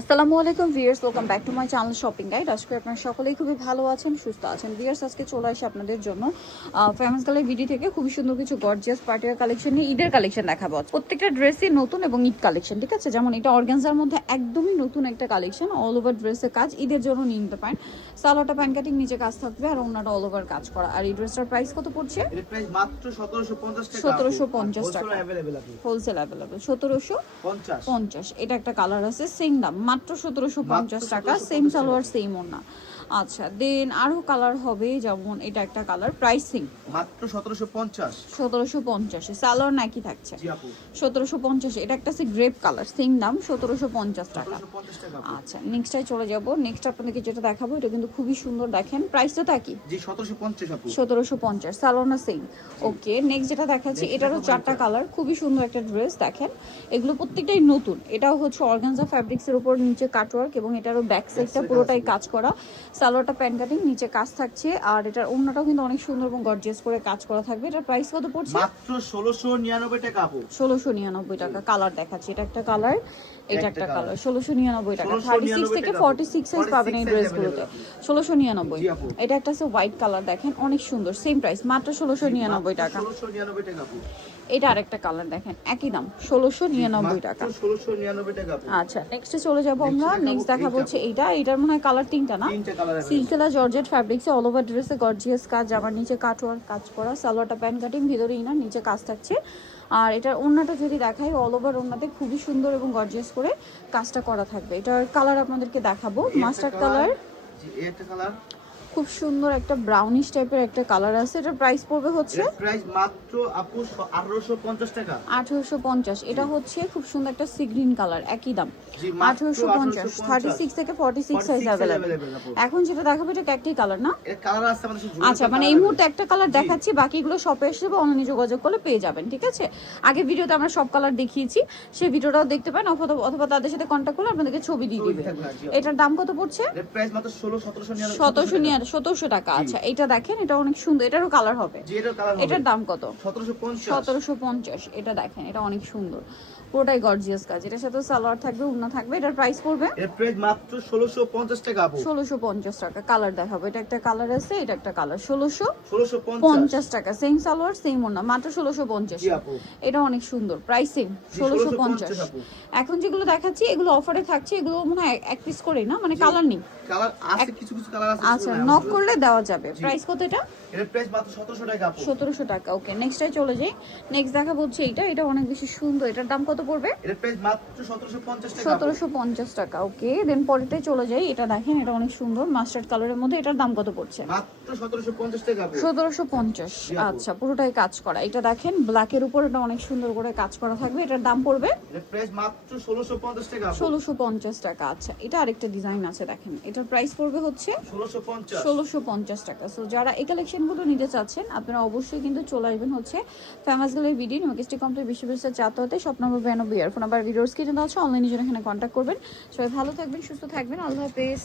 আসসালামু আলাইকুম viewers welcome back to my channel shopping guide আজকে আপনারা সকলেই খুবই ভালো আছেন সুস্থ আছেন। ভিয়ার্স আজকে চলে আসে আপনাদের জন্য ফেমাস কালার ভিডি থেকে। খুবই সুন্দর কিছু গর্জিয়াস পার্টিয়ার কালেকশন নিয়ে ঈদের কালেকশন দেখাবো। প্রত্যেকটা ড্রেসই নতুন এবং ঈদ কালেকশন ঠিক আছে? যেমন এটা অর্গানজার মধ্যে একদমই নতুন একটা কালেকশন অল ওভার ড্রেসের কাজ ঈদের জন্য নিয়ে নিতে পারেন সালোয়ারটা প্যান্ট কাটিং নিচে কাজ থাকবে আর অন্যটা অল ওভার কাজ করা। আর এই ড্রেসটার প্রাইস কত পড়ছে? মাত্র সতেরোশো পঞ্চাশ সতেরোশো পঞ্চাশ টাকা। হোলসেল অ্যাভেলেবেল সতেরোশো পঞ্চাশ। এটা একটা কালার আছে সিং দাম। মাত্র সতেরোশো পঞ্চাশ টাকা সেম সালোয়ার সেম ওনা আচ্ছা দেন আরও কালার হবে যেমন এটা একটা কালার প্রাইসিং মাত্র 1750 সতেরোশো পঞ্চাশে সালোয়ার নাকি থাকছে? জি আপু। সতেরোশো পঞ্চাশে এটা একটা আছে গ্রেপ কালার সেম দাম সতেরোশো পঞ্চাশ টাকা। 1750 টাকা। আচ্ছা নেক্সটটাই চলে যাব। নেক্সট আপনাদেরকে যেটা দেখাবো এটা কিন্তু খুবই সুন্দর দেখেন। প্রাইসটা তা কি? জি 1750 আপু। সতেরোশো পঞ্চাশ সালোনা সেম ওকে নেক্সট যেটা দেখাচ্ছি এটারও চারটা কালার খুবই সুন্দর একটা ড্রেস দেখেন। এগুলো প্রত্যেকটাই নতুন। এটাও হচ্ছে অর্গানজা ফ্যাব্রিক্সের উপর নিচে কাটওয়ার্ক এবং এটারও ব্যাক সাইডটা পুরোটাই কাজ করা। সালোয়ারটা প্যান কাটিং নিচে কাজ থাকছে। আর এটার অন্যটাও কিন্তু অনেক সুন্দর এবং গর্জিয়াস করে কাজ করা থাকবে। এটার প্রাইস কত পড়ছে? মাত্র 1699 টাকা আপু। ষোলোশো নিরানব্বই টাকা। কালার দেখাচ্ছি। এটা একটা কালার এটা একটা কালার ষোলোশো নিরানব্বই টাকা। 1699 থার্টি সিক্স থেকে টাকা। ফর্টি সিক্স সাইজ পাবেন এই 46 ড্রেসগুলোতে available ষোলোশো নিরানব্বই। জি আপু। এটা একটা আছে হোয়াইট কালার দেখেন। অনেক সুন্দর। সেম প্রাইস মাত্র ষোলোশো নিরানব্বই মাত্র টাকা 1699 টাকা আপু। এটা আরেকটা কালার দেখেন। একই দাম ষোলোশো নিরানব্বই টাকা। মাত্র 1699 টাকা আচ্ছা নেক্সটে চলে যাব আমরা। নেক্সট দেখাবো। হচ্ছে এইটা। এটার মনে হয় কালার তিনটা না? তিনটা সিল্কেলা জর্জেট ফ্যাব্রিক্সে অল ওভার ড্রেসে গর্জিয়াস কাজ আমার নিচে কাটওয়ার কাজ করা সালোয়ারটা প্যান কাটিং ভিতরে ইনার নিচে কাজ থাকছে। আর এটার ওড়নাটা যদি দেখাই অল ওভার ওড়নাতে খুবই সুন্দর এবং গর্জিয়াস করে কাজটা করা থাকবে। এটার কালার আপনাদেরকে দেখাবো। মাস্টার্ড কালার খুব সুন্দর একটা ব্রাউনিশ টাইপের একটা কালার আছে। এটা প্রাইস পড়বে হচ্ছে প্রাইস মাত্র আপু 1850 টাকা। আঠেরোশো পঞ্চাশ। এটা হচ্ছে খুব সুন্দর একটা সি গ্রিন কালার একই দাম। জি মাত্র আঠেরোশো পঞ্চাশ। থার্টি সিক্স থেকে forty six size 46 available available আপু। এখন যেটা দেখাবো এটা একটি কালার না? কালার আছে আমাদের শুধু আচ্ছা মানে এই মুহূর্তে একটা কালার দেখাচ্ছি বাকিগুলো শপে এসে বা অনলাইনে যোগাযোগ করলে পেয়ে যাবেন ঠিক আছে? আগে ভিডিওতে আমরা সব কালার দেখিয়েছি সেই ভিডিওটাও দেখতে পারেন অথবা অথবা তাদের সাথে কন্ট্যাক্ট করলে আপনাদেরকে ছবি দিয়ে দিবে। এটার দাম কত পড়ছে? এর প্রাইস মাত্র 16 1799 সতেরোশো নিয়ে সতেরোশো টাকা। আচ্ছা এটা দেখেন এটা অনেক সুন্দর এটারও কালার হবে। এটার দাম কত? সতেরোশো পঞ্চাশ। এটা দেখেন এটা অনেক সুন্দর। পুরোটাই গর্জিয়াস কাজ। এটার সাথে সালোয়ার থাকবে উন্না থাকবে এটার প্রাইস পড়বে? মাত্র 1650 টাকা ষোলোশো পঞ্চাশ টাকা কালার দেখাবো। এটা একটা কালার আছে এটা একটা কালার ষোলোশো 1650 পঞ্চাশ। টাকা সেম সালোয়ার সেম ওনা মাত্র ষোলোশো পঞ্চাশ। এটা অনেক সুন্দর প্রাইসিং জি, ষোলোশো পঞ্চাশ। এখন যেগুলো দেখাচ্ছি এগুলো অফারে থাকছে এগুলো মনে হয় এক- পিস করেই না? মানে কালার নেই। কালার আছে কিছু কিছু কালার আছে আচ্ছা। নক করলে দেওয়া যাবে। প্রাইস কত এটা? এর প্রাইস মাত্র 1700 টাকা আপু। সতেরোশো টাকা ওকে নেক্সটটাই চলে যাই। নেক্সট দেখা হচ্ছে এটা এটা অনেক বেশি সুন্দর। এটার দাম কত পড়বে? এর প্রাইস মাত্র 1750 টাকা আপু। সতেরোশো পঞ্চাশ টাকা ওকে দেন পরেরটাই চলে যাই। এটা দেখেন এটা অনেক সুন্দর মাস্টার্ড কালারের মধ্যে এটার দাম কত পড়ছে? মাত্র 1750 টাকা আপু সতেরোশো পঞ্চাশ আচ্ছা পুরোটাই কাজ করা। এটা দেখেন ব্ল্যাকের উপর এটা অনেক সুন্দর করে কাজ করা থাকবে। এটার দাম পড়বে মাত্র টাকা ষোলোশো পঞ্চাশ টাকা। আচ্ছা এটা আরেকটা ডিজাইন আছে দেখেন। এটার প্রাইস পড়বে হচ্ছে ষোলোশো পঞ্চাশ। টাকা। সো যারা এই কালেকশনগুলো নিতে চাচ্ছেন আপনারা অবশ্যই কিন্তু চলে আসবেন হচ্ছে ফেমাস গেলের ভিডিও নিউকেস্টি কমপ্লিট বিশ্ববিদ্যালয়ের চাতে হতে সব নম্বর বিরানব্বই আর ফোন নাম্বার ভিডিওস কিনে দেওয়া হচ্ছে অনলাইনে জন্য এখানে কন্ট্যাক্ট করবেন। সবাই ভালো থাকবেন সুস্থ থাকবেন। আল্লাহ হাফেজ।